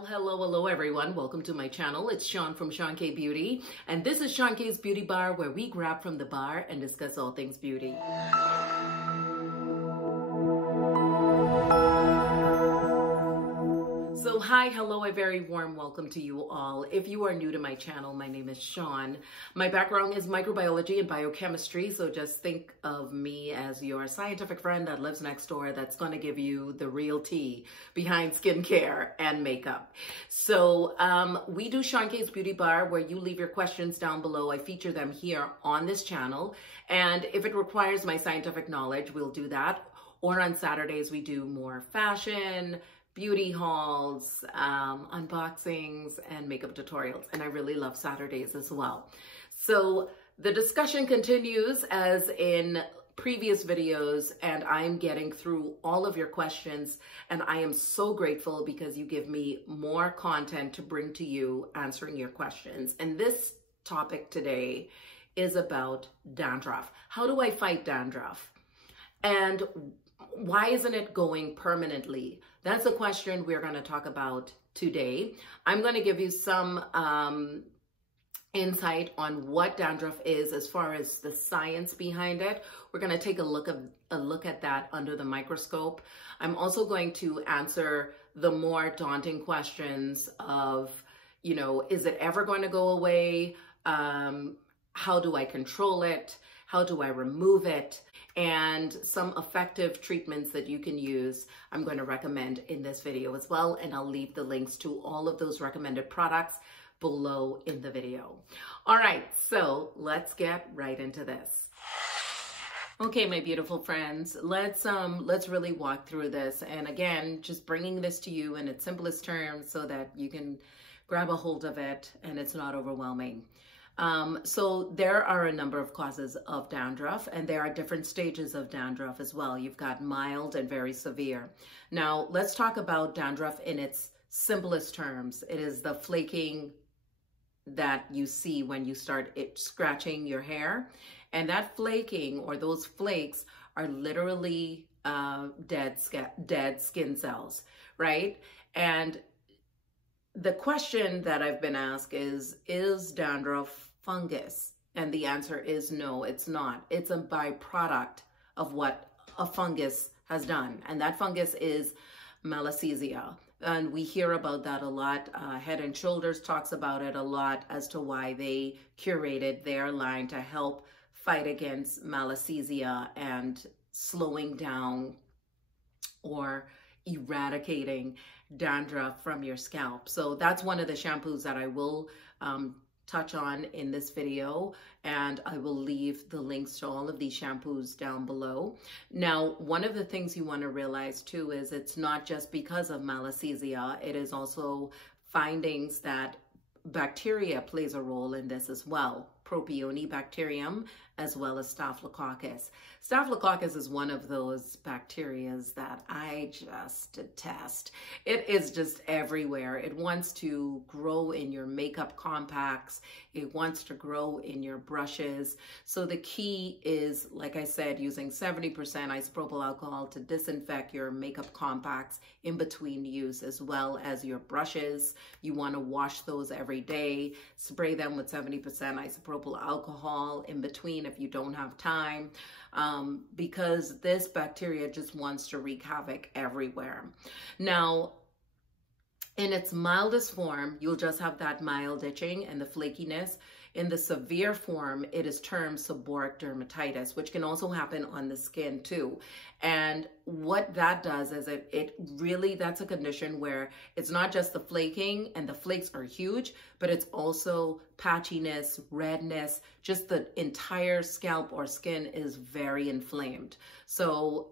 Well, hello everyone. Welcome to my channel. It's Sean from Sean K Beauty, and this is Sean K's Beauty Bar, where we grab from the bar and discuss all things beauty. So hi, hello, a very warm welcome to you all. If you are new to my channel, my name is Sean. My background is microbiology and biochemistry, so just think of me as your scientific friend that lives next door that's going to give you the real tea behind skincare and makeup. So we do Sean K's Beauty Bar, where you leave your questions down below. I feature them here on this channel, and if it requires my scientific knowledge, we'll do that. Or on Saturdays, we do more fashion, beauty hauls, unboxings, and makeup tutorials. And I really love Saturdays as well. So the discussion continues as in previous videos, and I'm getting through all of your questions. And I am so grateful because you give me more content to bring to you answering your questions. And this topic today is about dandruff. How do I fight dandruff? And why isn't it going permanently? That's a question we're going to talk about today. I'm going to give you some insight on what dandruff is as far as the science behind it. We're going to take a look at that under the microscope. I'm also going to answer the more daunting questions of, you know, is it ever going to go away? How do I control it? How do I remove it? And some effective treatments that you can use, I'm going to recommend in this video as well. And I'll leave the links to all of those recommended products below in the video. All right, so let's get right into this. Okay, my beautiful friends, let's really walk through this. And again, just bringing this to you in its simplest terms so that you can grab a hold of it and it's not overwhelming. So there are a number of causes of dandruff, and there are different stages of dandruff as well. You've got mild and very severe. Now, let's talk about dandruff in its simplest terms. It is the flaking that you see when you start scratching your hair. And that flaking, or those flakes, are literally dead skin cells, right? And the question that I've been asked is dandruff fungus? And the answer is no, it's not. It's a byproduct of what a fungus has done. And that fungus is Malassezia. And we hear about that a lot. Head and Shoulders talks about it a lot as to why they curated their line to help fight against Malassezia and slowing down or eradicating dandruff from your scalp. So that's one of the shampoos that I will touch on in this video, and I will leave the links to all of these shampoos down below. Now, one of the things you want to realize too is it's not just because of Malassezia, it is also findings that bacteria plays a role in this as well. Propionibacterium, as well as Staphylococcus. Staphylococcus is one of those bacterias that I just detest. It is just everywhere. It wants to grow in your makeup compacts. It wants to grow in your brushes. So the key is, like I said, using 70% isopropyl alcohol to disinfect your makeup compacts in between use, as well as your brushes. You want to wash those every day. Spray them with 70% isopropyl alcohol in between if you don't have time, because this bacteria just wants to wreak havoc everywhere. Now, in its mildest form, you'll just have that mild itching and the flakiness. In the severe form, it is termed seborrheic dermatitis, which can also happen on the skin too. And what that does is it really, that's a condition where it's not just the flaking, and the flakes are huge, but it's also patchiness, redness, just the entire scalp or skin is very inflamed. So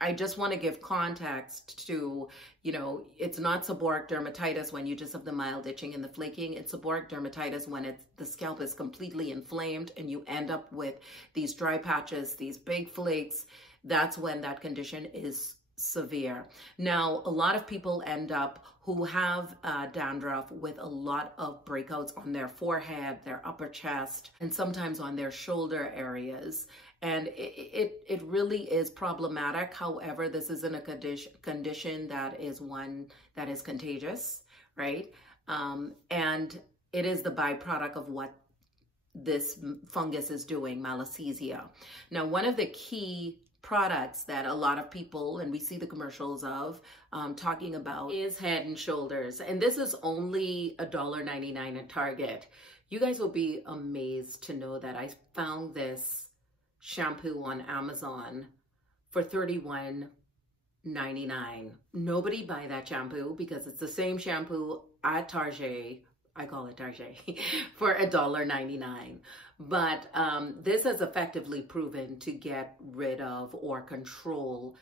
I just want to give context to, you know, it's not seborrheic dermatitis when you just have the mild itching and the flaking. It's seborrheic dermatitis when the scalp is completely inflamed and you end up with these dry patches, these big flakes. That's when that condition is severe. Now, a lot of people end up who have dandruff with a lot of breakouts on their forehead, their upper chest, and sometimes on their shoulder areas. And it really is problematic. However, this isn't a condition that is one that is contagious, right? And it is the byproduct of what this fungus is doing, Malassezia. Now, one of the key products that a lot of people, and we see the commercials of, talking about is Head and Shoulders. And this is only $1.99 at Target. You guys will be amazed to know that I found this shampoo on Amazon for $31.99. Nobody buy that shampoo because it's the same shampoo at Target. I call it Target for $1.99. But this has effectively proven to get rid of or control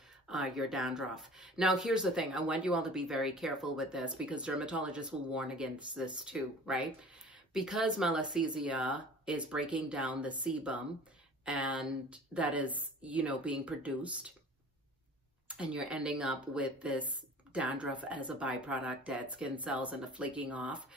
your dandruff. Now, here's the thing. I want you all to be very careful with this because dermatologists will warn against this too, right? Because Malassezia is breaking down the sebum and that is, you know, being produced, and you're ending up with this dandruff as a byproduct, dead skin cells and the flaking off.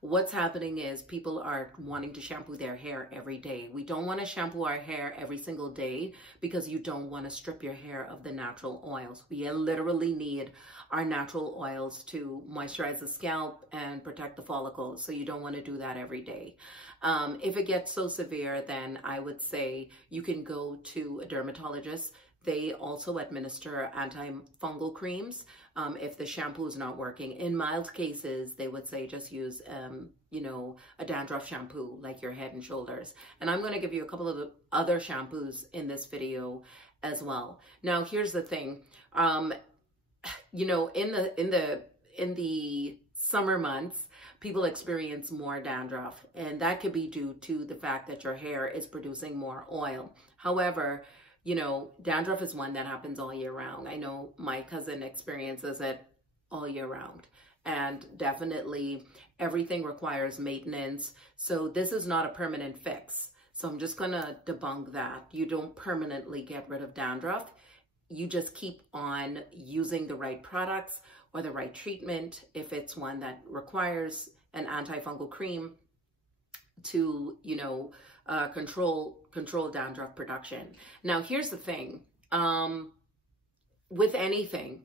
What's happening is people are wanting to shampoo their hair every day. We don't want to shampoo our hair every single day because you don't want to strip your hair of the natural oils. We literally need our natural oils to moisturize the scalp and protect the follicles. So you don't want to do that every day. If it gets so severe, then I would say you can go to a dermatologist. They also administer antifungal creams if the shampoo is not working. In mild cases, they would say just use, you know, a dandruff shampoo like your Head and Shoulders. And I'm going to give you a couple of the other shampoos in this video as well. Now, here's the thing. You know, in the summer months, people experience more dandruff, and that could be due to the fact that your hair is producing more oil. However, you know, dandruff is one that happens all year round. I know my cousin experiences it all year round, and definitely everything requires maintenance. So this is not a permanent fix. So I'm just gonna debunk that. You don't permanently get rid of dandruff. You just keep on using the right products or the right treatment if it's one that requires an antifungal cream to, you know, control dandruff production. Now, here's the thing. With anything,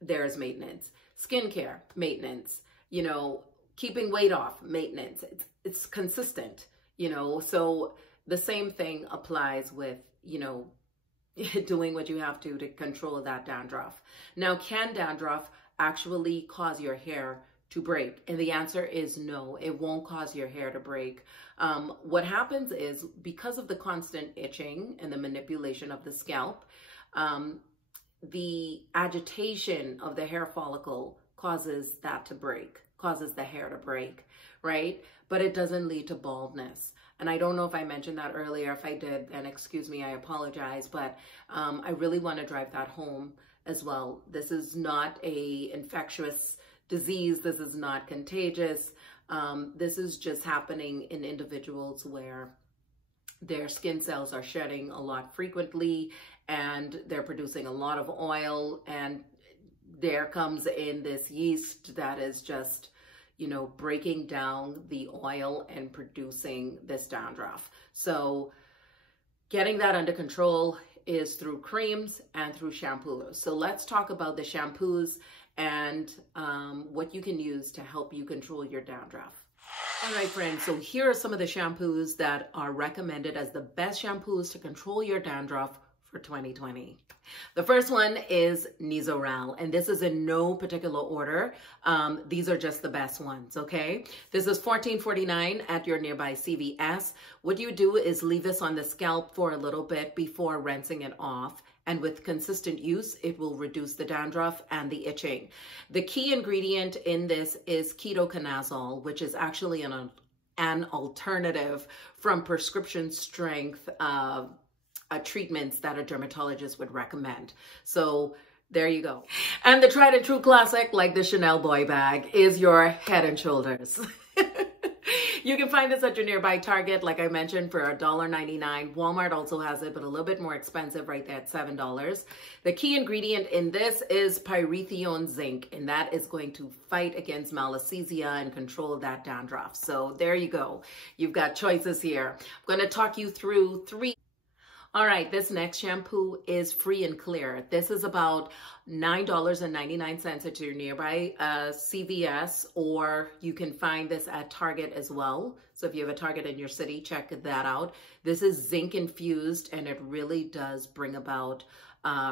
there's maintenance. Skincare, maintenance. You know, keeping weight off, maintenance. It's consistent, you know. So the same thing applies with, you know, doing what you have to control that dandruff. Now, can dandruff actually cause your hair to break? And the answer is no, it won't cause your hair to break. What happens is because of the constant itching and the manipulation of the scalp, the agitation of the hair follicle causes that to break, causes the hair to break, right? But it doesn't lead to baldness. And I don't know if I mentioned that earlier. If I did, then excuse me, I apologize. But I really want to drive that home as well. This is not a infectious disease. This is not contagious. This is just happening in individuals where their skin cells are shedding a lot frequently and they're producing a lot of oil, and there comes in this yeast that is just, you know, breaking down the oil and producing this dandruff. So getting that under control is through creams and through shampoos. So let's talk about the shampoos and what you can use to help you control your dandruff. All right, friends, so here are some of the shampoos that are recommended as the best shampoos to control your dandruff for 2020. The first one is Nizoral, and this is in no particular order. These are just the best ones, okay? This is $14.49 at your nearby CVS. What you do is leave this on the scalp for a little bit before rinsing it off. And with consistent use, it will reduce the dandruff and the itching. The key ingredient in this is ketoconazole, which is actually an alternative from prescription strength treatments that a dermatologist would recommend. So there you go. And the tried and true classic, like the Chanel boy bag, is your Head and Shoulders. You can find this at your nearby Target, like I mentioned, for $1.99. Walmart also has it, but a little bit more expensive right there at $7. The key ingredient in this is pyrithione zinc, and that is going to fight against Malassezia and control that dandruff. So there you go. You've got choices here. I'm going to talk you through 3. All right, this next shampoo is Free and Clear. This is about $9.99 at your nearby CVS, or you can find this at Target as well. So if you have a Target in your city, check that out. This is zinc infused, and it really does bring about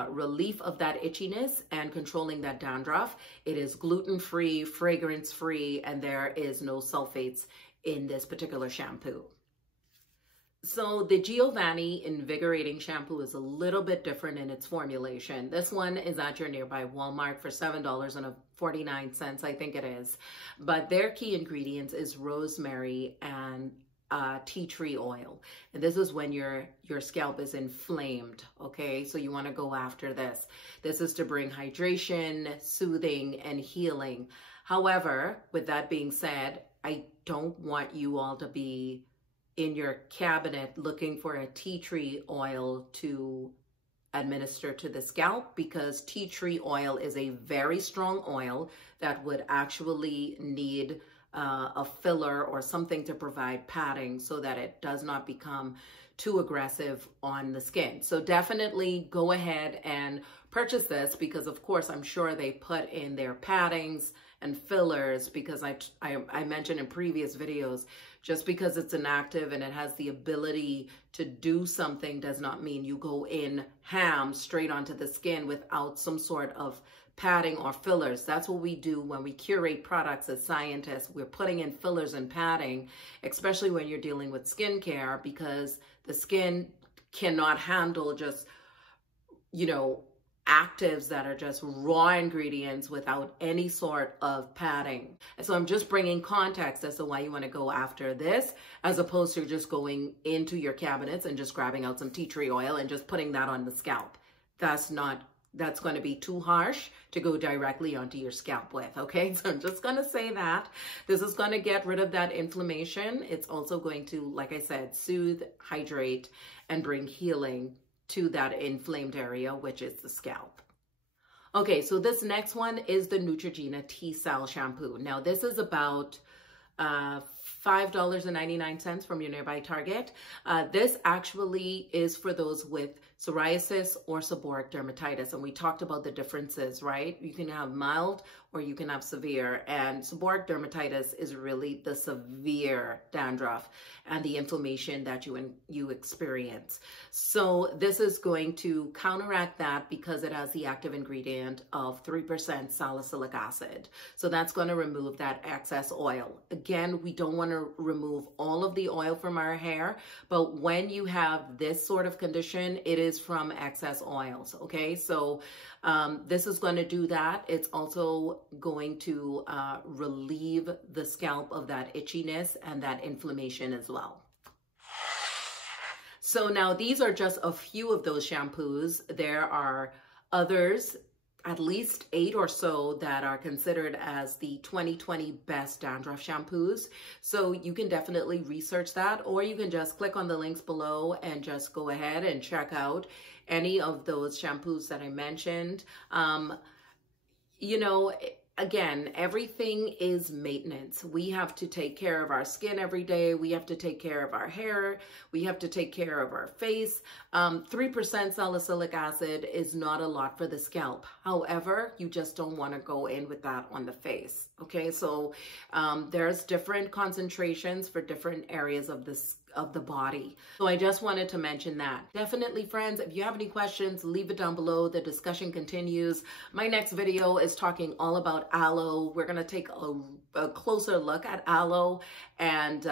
relief of that itchiness and controlling that dandruff. It is gluten-free, fragrance-free, and there is no sulfates in this particular shampoo. So the Giovanni Invigorating Shampoo is a little bit different in its formulation. This one is at your nearby Walmart for $7.49, I think it is. But their key ingredients is rosemary and tea tree oil. And this is when your scalp is inflamed, okay? So you want to go after this. This is to bring hydration, soothing, and healing. However, with that being said, I don't want you all to be in your cabinet looking for a tea tree oil to administer to the scalp, because tea tree oil is a very strong oil that would actually need a filler or something to provide padding so that it does not become too aggressive on the skin. So definitely go ahead and purchase this, because of course I'm sure they put in their paddings and fillers, because I mentioned in previous videos, just because it's inactive and it has the ability to do something does not mean you go in ham straight onto the skin without some sort of padding or fillers. That's what we do when we curate products as scientists. We're putting in fillers and padding, especially when you're dealing with skincare, because the skin cannot handle just, you know, actives that are just raw ingredients without any sort of padding. And so I'm just bringing context as to why you want to go after this, as opposed to just going into your cabinets and just grabbing out some tea tree oil and just putting that on the scalp. That's going to be too harsh to go directly onto your scalp with, okay? So I'm just going to say that. This is going to get rid of that inflammation. It's also going to, like I said, soothe, hydrate, and bring healing to that inflamed area, which is the scalp. Okay, so this next one is the Neutrogena T-Cell Shampoo. Now, this is about $5.99 from your nearby Target. This actually is for those with psoriasis or seborrheic dermatitis. And we talked about the differences, right? You can have mild or you can have severe. And seborrheic dermatitis is really the severe dandruff and the inflammation that you experience. So this is going to counteract that, because it has the active ingredient of 3% salicylic acid. So that's going to remove that excess oil. Again, we don't want to remove all of the oil from our hair, but when you have this sort of condition, it is from excess oils, okay? So this is going to do that. It's also going to relieve the scalp of that itchiness and that inflammation as well. So now these are just a few of those shampoos. There are others, at least 8 or so, that are considered as the 2020 best dandruff shampoos. So you can definitely research that, or you can just click on the links below and just go ahead and check out any of those shampoos that I mentioned. You know, again, everything is maintenance. We have to take care of our skin every day. We have to take care of our hair. We have to take care of our face. 3% salicylic acid is not a lot for the scalp. However, you just don't want to go in with that on the face. Okay, so there's different concentrations for different areas of the body. So I just wanted to mention that. Definitely, friends, if you have any questions, leave it down below. The discussion continues. My next video is talking all about aloe. We're going to take a closer look at aloe and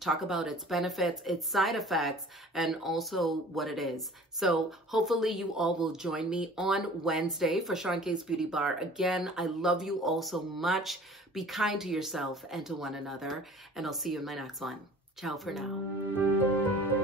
talk about its benefits, its side effects, and also what it is. So hopefully you all will join me on Wednesday for Sean K's Beauty Bar. Again, I love you all so much. Be kind to yourself and to one another, and I'll see you in my next one. Ciao for now.